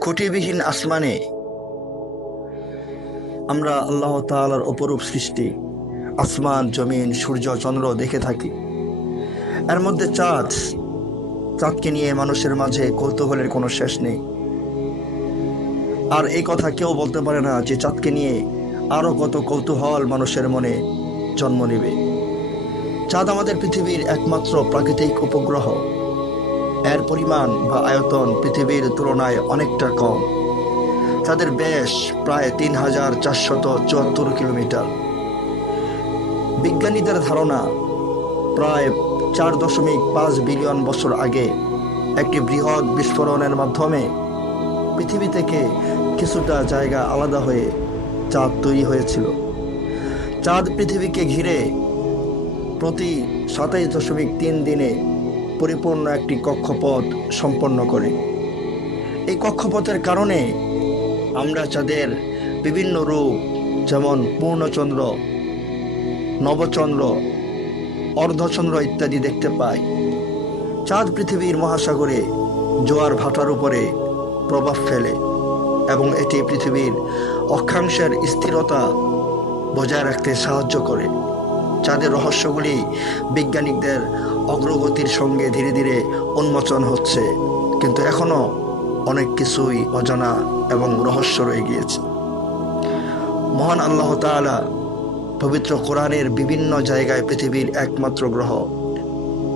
খুঁটিবিহীন আসমানে আমরা আল্লাহ তাআলার অপরূপ সৃষ্টি, আসমান, জমিন, সূর্য, চন্দ্র দেখে থাকি। এর মধ্যে চাঁদ, চাঁদকে নিয়ে মানুষের মাঝে কৌতূহলের কোনো শেষ নেই। আর এই কথা কেউ বলতে পারে না যে চাঁদকে নিয়ে আরও কত কৌতূহল মানুষের মনে জন্ম নেবে। চাঁদ আমাদের পৃথিবীর একমাত্র প্রাকৃতিক উপগ্রহ। এর পরিমাণ বা আয়তন পৃথিবীর তুলনায় অনেকটা কম। তাদের ব্যাস প্রায় তিন হাজার চারশত চুয়াত্তর কিলোমিটার। বিজ্ঞানীদের ধারণা, প্রায় চার দশমিক পাঁচ বিলিয়ন বছর আগে একটি বৃহৎ বিস্ফোরণের মাধ্যমে পৃথিবী থেকে কিছুটা জায়গা আলাদা হয়ে চাঁদ তৈরি হয়েছিল। চাঁদ পৃথিবীকে ঘিরে প্রতি সাতাইশ দশমিক তিন দিনে পরিপূর্ণ একটি কক্ষপথ সম্পন্ন করে। এই কক্ষপথের কারণে আমরা চাঁদের বিভিন্ন রূপ, যেমন পূর্ণচন্দ্র, নবচন্দ্র, অর্ধচন্দ্র ইত্যাদি দেখতে পাই, চাঁদ পৃথিবীর মহাসাগরে জোয়ার ভাটার উপরে প্রভাব ফেলে এবং এটি পৃথিবীর অক্ষাংশের স্থিরতা বজায় রাখতে সাহায্য করে। চাঁদের রহস্যগুলি বিজ্ঞানিকদের অগ্রগতির সঙ্গে ধীরে ধীরে উন্মোচন হচ্ছে। কিন্তু এখনও অনেক কিছুই অজানা এবং রহস্য রয়ে গিয়েছে। মহান আল্লাহ তাআলা পবিত্র কোরআনের বিভিন্ন জায়গায় পৃথিবীর একমাত্র গ্রহ।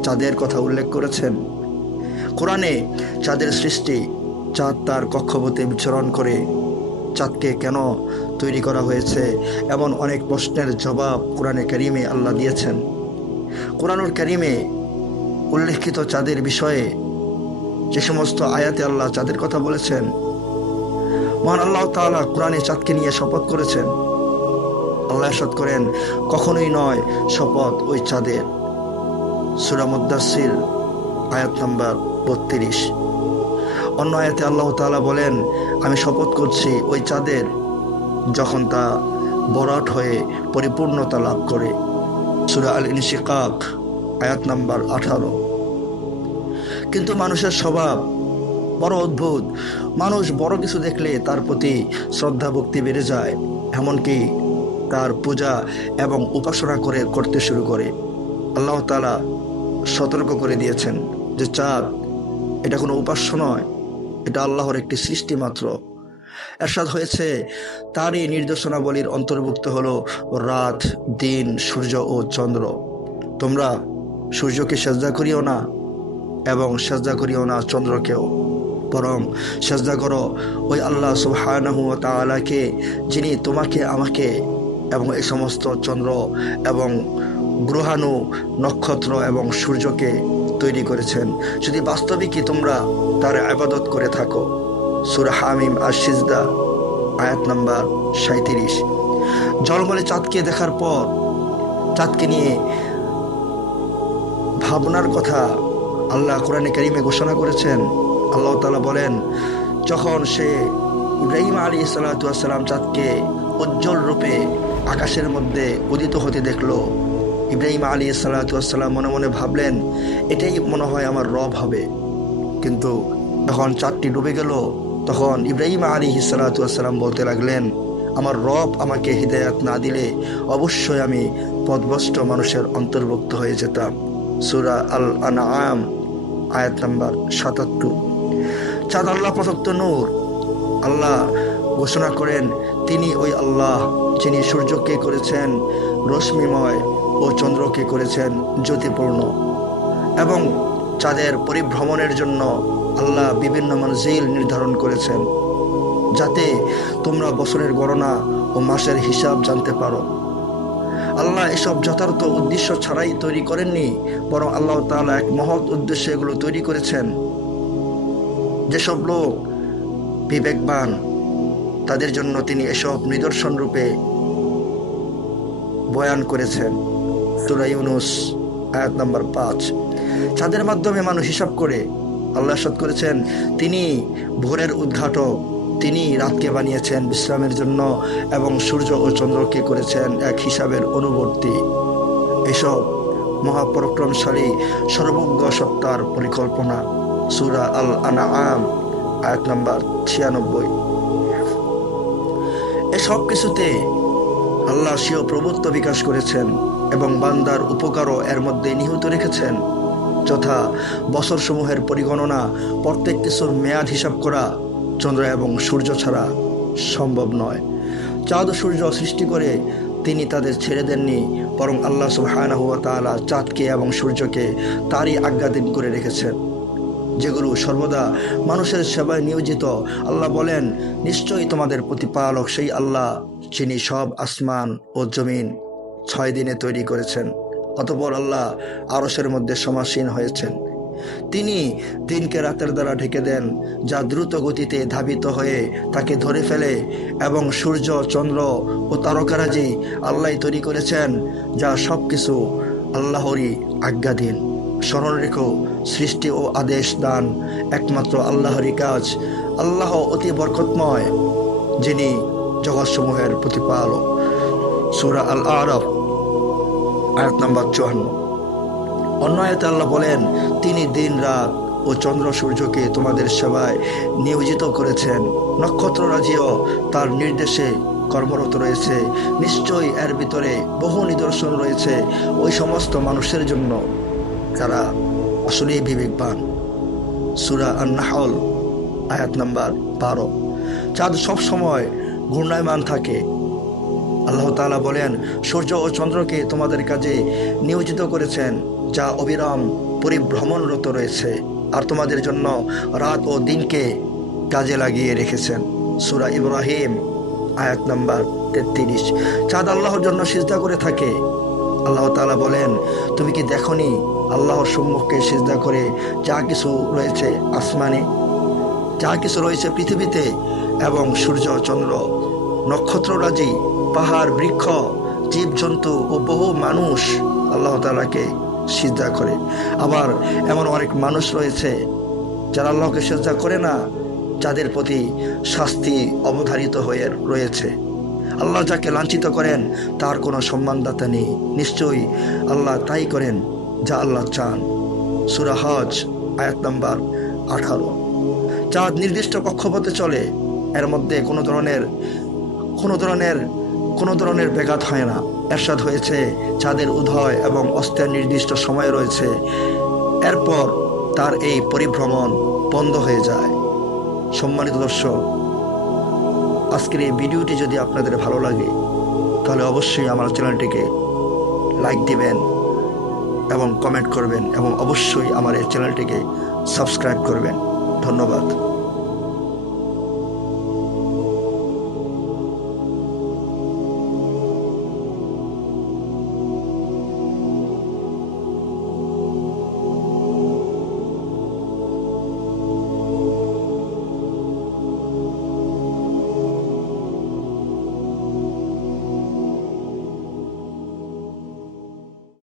চাঁদের কথা উল্লেখ করেছেন। কোরআনে চাঁদের সৃষ্টি, চাঁদ তার কক্ষপথে বিচরণ করে, চাঁদকে কেন তৈরি করা হয়েছে এমন অনেক প্রশ্নের জবাব কোরআনে করিমে আল্লাহ দিয়েছেন। কোরআনুল করিমে উল্লেখিত চাঁদের বিষয়ে যে সমস্ত আয়াতে আল্লাহ চাঁদের কথা বলেছেন, মহান আল্লাহ তাআলা কোরআনে চাঁদকে নিয়ে শপথ করেছেন। আল্লাহ শপথ করেন, কখনোই নয় শপথ ওই চাঁদের। সুরা মুদাসির আয়াত নাম্বার বত্রিশ। অন্য আয়াতে আল্লাহ তাআলা বলেন, আমি শপথ করছি ওই চাঁদের যখন তা বরাট হয়ে পরিপূর্ণতা লাভ করে, সুরা আল ইনশিকাক আয়াত নাম্বার আঠারো। কিন্তু মানুষের স্বভাব বড় অদ্ভুত। মানুষ বড় কিছু দেখলে তার প্রতি শ্রদ্ধা ভক্তি বেড়ে যায়, এমনকি তার পূজা এবং উপাসনা করে, করতে শুরু করে। আল্লাহ তালা সতর্ক করে দিয়েছেন যে চাঁদ এটা কোনো উপাস্য নয়, এটা আল্লাহর একটি সৃষ্টি মাত্র। এরশাদ হয়েছে। তারই নির্দেশনাবলীর অন্তর্ভুক্ত হলো রাত, দিন, সূর্য ও চন্দ্র। তোমরা সূর্যকে সেজদা করিও না এবং সেজদা করিও না চন্দ্রকেও। বরং সেজদা করো ওই আল্লাহ সুবহানাহু তাআলাকে, যিনি তোমাকে, আমাকে এবং এই সমস্ত চন্দ্র এবং গ্রহাণু, নক্ষত্র এবং সূর্যকে তৈরি করেছেন। যদি বাস্তবিকই তোমরা তার আবাদত করে থাকো সুরা হামিম আর সিজদা আয়াত নাম্বার সাঁত্রিশ জলমলে চাঁদকে দেখার পর, চাঁদকে নিয়ে ভাবনার কথা আল্লাহ কোরআনে কারিমে ঘোষণা করেছেন। আল্লাহ তালা বলেন, যখন সে ইব্রাহিম আলী সাল্লাতাম চাঁদকে উজ্জ্বল রূপে আকাশের মধ্যে উদিত হতে দেখল, ইব্রাহিম আলী সাল্লাতাম মনে মনে ভাবলেন, এটাই মনে হয় আমার রব হবে। কিন্তু যখন চাঁদটি ডুবে গেল তখন ইব্রাহিম আলী সাল্লাতাম বলতে লাগলেন, আমার রব আমাকে হৃদায়াত না দিলে অবশ্যই আমি পদভষ্ট মানুষের অন্তর্ভুক্ত হয়ে যেতাম। সুরা আল আনাম আয়াত নাম্বার সাতাত্তর। চাঁদ আল্লাহ প্রদত্ত নূর। আল্লাহ ঘোষণা করেন, তিনি ওই আল্লাহ যিনি সূর্যকে করেছেন, রশ্মিময় ও চন্দ্রকে করেছেন জ্যোতিপূর্ণ এবং চাঁদের পরিভ্রমণের জন্য আল্লাহ বিভিন্ন মঞ্জিল নির্ধারণ করেছেন, যাতে তোমরা বছরের গণনা ও মাসের হিসাব জানতে পারো। আল্লাহ এসব যথার্থ উদ্দেশ্য ছাড়াই তৈরি করেননি, বরং আল্লাহ তালা এক মহৎ উদ্দেশ্যে এগুলো তৈরি করেছেন। যেসব লোক বিবেকবান, তাদের জন্য তিনি এসব নিদর্শন রূপে বয়ান করেছেন। সুরা ইউনুস, আয়াত নম্বর পাঁচ। চাঁদের মাধ্যমে মানুষ হিসাব করে আল্লাহ সৎ করেছেন, তিনি ভোরের উদ্ঘাটক, তিনি রাতকে বানিয়েছেন বিশ্রামের জন্য এবং সূর্য ও চন্দ্রকে করেছেন এক হিসাবের অনুবর্তী। এসব মহাপরাক্রমশালী সর্বজ্ঞ সত্তার পরিকল্পনা। সুরা আল আনাআম আয়াত নম্বর ছিয়ানব্বই। এসব কিছুতে আল্লাহ স্বীয় প্রভুত্ব বিকাশ করেছেন এবং বান্দার উপকারও এর মধ্যে নিহত রেখেছেন। যথা বছরসমূহের পরিগণনা প্রত্যেক কিছুর মেয়াদ হিসাব করা চন্দ্র এবং সূর্য ছাড়া সম্ভব নয়। চাঁদ সূর্য সৃষ্টি করে তিনি তাদের ছেড়ে দেননি, বরং আল্লাহ সুবহানাহু ওয়া তাআলা চাঁদকে এবং সূর্যকে তারই আজ্ঞাধীন করে রেখেছেন। যেগুলো সর্বদা মানুষের সেবায় নিয়োজিত, আল্লাহ বলেন, নিশ্চয়ই তোমাদের প্রতিপালক সেই আল্লাহ যিনি সব আসমান ও জমিন ছয় দিনে তৈরি করেছেন। অতপর আল্লাহ আরসের মধ্যে সমাসীন হয়েছেন। তিনি দিনকে রাতের দ্বারা ঢেকে দেন, যা দ্রুত গতিতে ধাবিত হয়ে তাকে ধরে ফেলে এবং সূর্য, চন্দ্র ও তারকারাজি আল্লাহ তৈরি করেছেন, যা সব কিছু আল্লাহরই আজ্ঞাধীন। স্মরণ রেখো, সৃষ্টি ও আদেশ দান একমাত্র আল্লাহরই কাজ। আল্লাহ অতি বরকতময়, যিনি জগৎসমূহের প্রতিপালক। সুরা আল আরব আয়াত নাম্বার চুয়ান্ন। অন্য আয়াতে আল্লাহ বলেন, তিনি দিন, রাত ও চন্দ্র, সূর্যকে তোমাদের সেবায় নিয়োজিত করেছেন। নক্ষত্ররাজিও তার নির্দেশে কর্মরত রয়েছে। নিশ্চয়ই এর ভিতরে বহু নিদর্শন রয়েছে ওই সমস্ত মানুষের জন্য। যারা আসলেই বিবেকবান। সুরা আন্নাহল, আয়াত নাম্বার বারো। চাঁদ সব সময় ঘূর্ণায়মান থাকে। আল্লাহ তাআলা বলেন, সূর্য ও চন্দ্রকে তোমাদের কাজে নিয়োজিত করেছেন, যা অবিরাম পরিভ্রমণরত রয়েছে, আর তোমাদের জন্য রাত ও দিনকে কাজে লাগিয়ে রেখেছেন। সুরা ইব্রাহিম, আয়াত নাম্বার তেত্রিশ। চাঁদ আল্লাহর জন্য সিজদা করে থাকে। আল্লাহ তাআলা বলেন, তুমি কি দেখনি আল্লাহর সম্মুখে সিজদা করে যা কিছু রয়েছে আসমানে? যা কিছু রয়েছে পৃথিবীতে এবং সূর্য চন্দ্র নক্ষত্ররাজি পাহাড়, বৃক্ষ, জীবজন্তু ও বহু মানুষ আল্লাহ তালাকে সিজদা করে। আবার এমন অনেক মানুষ রয়েছে যারা আল্লাহকে সিজদা করে না, যাদের প্রতি শাস্তি অবধারিত হয়ে রয়েছে। আল্লাহ যাকে লাঞ্ছিত করেন, তার কোনো সম্মানদাতা নেই। নিশ্চয়ই আল্লাহ তাই করেন যা আল্লাহ চান। সুরাহজ আয়াত নাম্বার আঠারো। চাঁদ নির্দিষ্ট কক্ষপথে চলে। এর মধ্যে কোনো ধরনের কোনো ধরনের কোনো ধরনের ব্যাঘাত হয় না। এরশাদ হয়েছে, চাঁদের উদয় এবং অস্তের নির্দিষ্ট সময় রয়েছে। এরপর তার এই পরিভ্রমণ বন্ধ হয়ে যায়। সম্মানিত দর্শক, আজকের এই ভিডিওটি যদি আপনাদের ভালো লাগে, তাহলে অবশ্যই আমার চ্যানেলটিকে লাইক দিবেন এবং কমেন্ট করবেন এবং অবশ্যই আমার এই চ্যানেলটিকে সাবস্ক্রাইব করবেন। ধন্যবাদ।